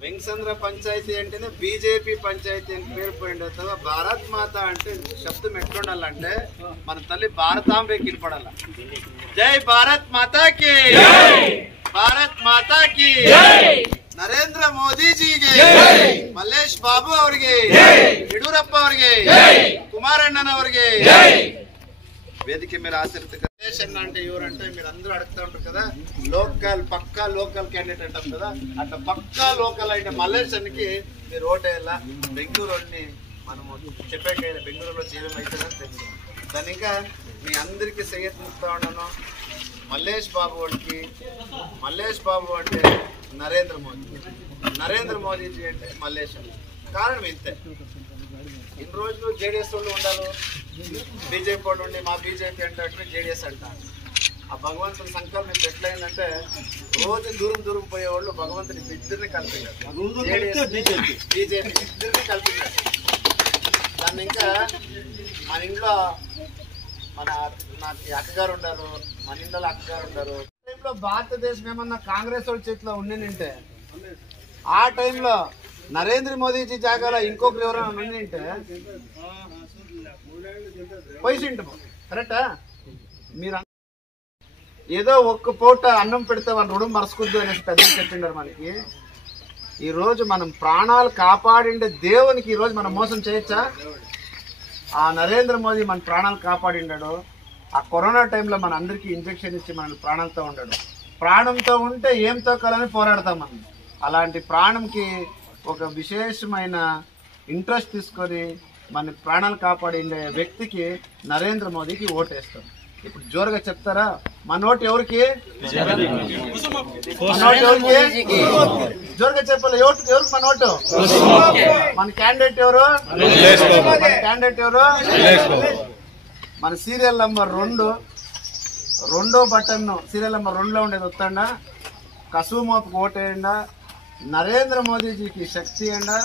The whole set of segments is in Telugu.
వెంకసంద్ర పంచాయతీ అంటేనే బీజేపీ పంచాయతీ అని పేరు పోయింది. భారత్ మాత అంటే శబ్దం ఎట్లుండాలంటే మన తల్లి భారతాంబే కినపడాల. జై భారత్ మాతాకి, భారత్ మాతాకి, ನರೇಂದ್ರ ಮೋದಿಜಿಗೆ, ಮಲ್ಲೇಶ್ ಬಾಬು ಅವರಿಗೆ, ಯಡಿಯೂರಪ್ಪ ಅವರಿಗೆ, కుమారಣ್ಣనవರಿಗೆ వేదిక మీద ఆశీర్వదించండి. మల్లేష్ అన్న అంటే ఎవరంటే మీరు అందరూ అడుగుతూ ఉంటారు కదా, లోకల్ పక్కా లోకల్ క్యాండిడేట్ అంటారు కదా, అట్లా పక్కా లోకల్ అయితే మల్లేష్ అన్నకి మీరు ఓటేయాలా. బెంగళూరుని మనము చెప్పాక బెంగళూరులో చేయడం అవుతుందని తెలుసు. దాని ఇంకా మీ అందరికీ సయ్యత్నిస్తూ ఉన్నాను. మల్లేష్ బాబు వాడికి, మల్లేష్ బాబు అంటే నరేంద్ర మోదీ, నరేంద్ర మోదీజీ అంటే మల్లేష్ అన్న. కారణం ఇంతే, ఇన్ని రోజులు జేడీఎస్ వాళ్ళు ఉండాలి, బీజేపీ వాళ్ళు ఉండి మా బీజేపీ అంటే జేడీఎస్ అంటారు. ఆ భగవంతుని సంకల్పం ఇప్పుడు ఎట్లయిందంటే రోజు దూరం దూరం పోయేవాళ్ళు భగవంతుని ఇద్దరిని కలిపినారు, జేడీఎస్ బీజేపీ ఇద్దరిని కలిపినారు. దాన్ని ఇంకా మన ఇంట్లో నాకు అక్కగారు ఉంటారు, మన ఇంట్లో అక్కగారు ఉంటారు. టైంలో భారతదేశం ఏమన్నా కాంగ్రెస్ వాళ్ళ చేతిలో ఉండింటే, ఆ టైంలో నరేంద్ర మోదీజీ జాగాలో ఇంకొకరు ఎవరైనా ఉండింటే పోయిసింటాము. కరెక్టా? మీరు ఏదో ఒక్క పూట అన్నం పెడితే వాళ్ళ రుణం మరసుకుద్దు అనేసి పెద్దలు చెప్పిండారు మనకి. ఈరోజు మనం ప్రాణాలు కాపాడిండే దేవునికి ఈరోజు మనం మోసం చేయొచ్చా? ఆ నరేంద్ర మోదీ మన ప్రాణాలు కాపాడిండాడు. ఆ కరోనా టైంలో మన అందరికీ ఇంజక్షన్ ఇచ్చి మన ప్రాణంతో ఉండాడు. ప్రాణంతో ఉంటే ఏంతో కలని పోరాడతాం మనం. అలాంటి ప్రాణంకి ఒక విశేషమైన ఇంట్రెస్ట్ తీసుకొని మన ప్రాణాలు కాపాడిండే వ్యక్తికి నరేంద్ర మోదీకి ఓటేస్తాం. ఇప్పుడు జోరుగా చెప్తారా? మన ఓటు ఎవరికి? జోరుగా చెప్పాలి. ఎవరికి మన ఓటు? మన క్యాండిడేట్ ఎవరు? మన క్యాండిడేట్ ఎవరు? మన సీరియల్ నంబర్ 2, రెండో బటన్ సీరియల్ నంబర్ 2లో ఉండేది వస్తాడా, కసుమోపుకు ఓటేయండా, నరేంద్ర మోదీజీకి శక్తి ఇవ్వండా.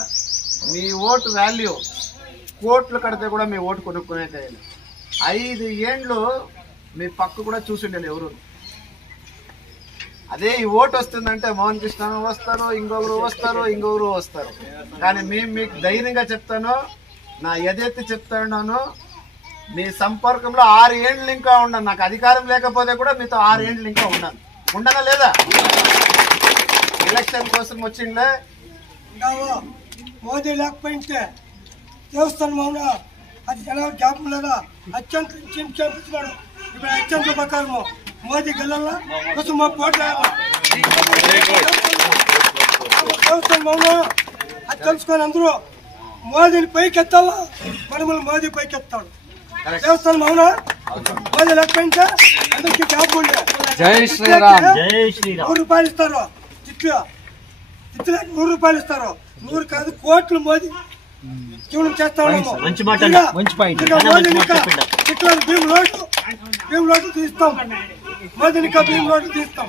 మీ ఓటు వాల్యూ కోట్లు కడితే కూడా మీ ఓటు కొనుక్కునేది. 5 ఏండ్లు మీ పక్క కూడా చూసిండాలి ఎవరు. అదే ఈ ఓటు వస్తుందంటే మోహన్ కృష్ణ వస్తారు, ఇంకొకరు వస్తారు. కానీ మేము మీకు ధైర్యంగా చెప్తాను, నా ఎదెత్తి చెప్తాను, మీ సంపర్కంలో 6 ఏండ్లు ఇంకా ఉన్నాను. నాకు అధికారం లేకపోతే కూడా మీతో 6 ఏండ్లు ఇంకా ఉండనా లేదా? ఎలక్షన్ కోసం వచ్చిండే మోదీ లేకపోయింటే దేవస్థానం అవునా అది జనాలు జ్ఞాపకం లేదా? అత్యంత చేపించినాడు. ఇప్పుడు అత్యంత ప్రకారం మోదీ గెలల్లా కోసం మా కోట్ల దేవస్థానం అవునా అది తెలుసుకొని అందరూ మోదీని పైకెత్తాలా, మనమల్ని మోదీ పైకెత్తాడు. దేవస్థానం అవునా మోదీ లేకపోయింటే అందరికీ జ్ఞాపకం ఉండే. జై శ్రీరామ్. జై శ్రీరామ్. 100 రూపాయలు ఇస్తారు, ఇతరులకు 100 రూపాయలు ఇస్తారు. 100 కాదు కోట్లు మోదీ జీవనం చేస్తా ఉన్నాము. భీమ్ లోటు తీస్తాం, మోదీని భీమ్ లోటు తీస్తాం.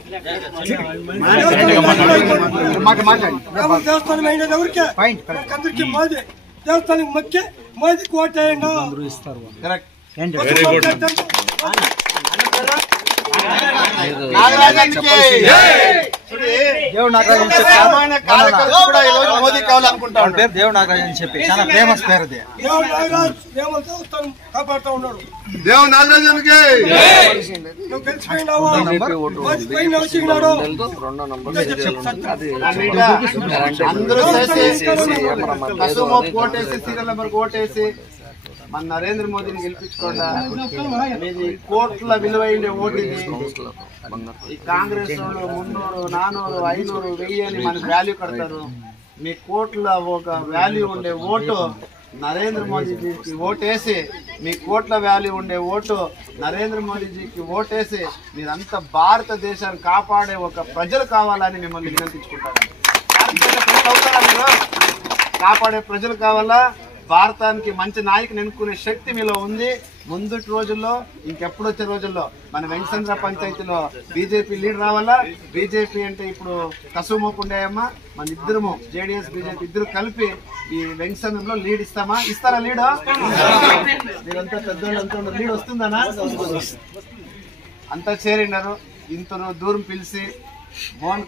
దేవస్థానం అయినది ఎవరికే? అందరికీ మోదీ దేవస్థానం మొక్కే మోదీకి ఓటేయండి. మోదీ కావాలనుకుంటాను. దేవుడు నాగరాజు అని చెప్పి చాలా ఫేమస్ పేరు. దేవుడు నాగరాజు దేవస్థానం కాపాడుతూ ఉన్నాడు. దేవుడు నాగరాజుకి నువ్వు గెలిచిపోయినావు, మోదీ పైన వచ్చినాడు. అందరూ ఓటేసి సీరియల్ నెంబర్ ఓటేసి మన నరేంద్ర మోదీని గెలిపించుకోండా. మీది కోట్ల విలువైన ఓటు ఇది. ఈ కాంగ్రెస్ వాళ్ళు 300, 400, 500, 1000 అని మనకు వాల్యూ కడతారు. మీ కోట్ల ఒక వాల్యూ ఉండే ఓటు నరేంద్ర మోదీజీకి ఓటేసి, మీ కోట్ల వాల్యూ ఉండే ఓటు నరేంద్ర మోదీజీకి ఓటేసి మీరంతా భారతదేశాన్ని కాపాడే ఒక ప్రజలు కావాలని మిమ్మల్ని వినంతించుకుంటారు. మీరు కాపాడే ప్రజలు కావాలా? భారతానికి మంచి నాయకుని ఎన్నుకునే శక్తి మీలో ఉంది. ముందుటి రోజుల్లో ఇంకెప్పుడు వచ్చే రోజుల్లో మన వెంకసంద్ర పంచాయతీలో బీజేపీ లీడ్ రావాలా. బీజేపీ అంటే ఇప్పుడు కసుమోకుండేయమ్మా, మన ఇద్దరము జేడీఎస్ బీజేపీ ఇద్దరు కలిపి ఈ వెంకసంద్రంలో లీడ్ ఇస్తామా? ఇస్తారా లీడ్? మీరంతా పెద్దోళ్ళు అంతా లీడ్ వస్తుందనా? అంతా చేరినారు. ఇంత దూరం పిలిచి మోహన్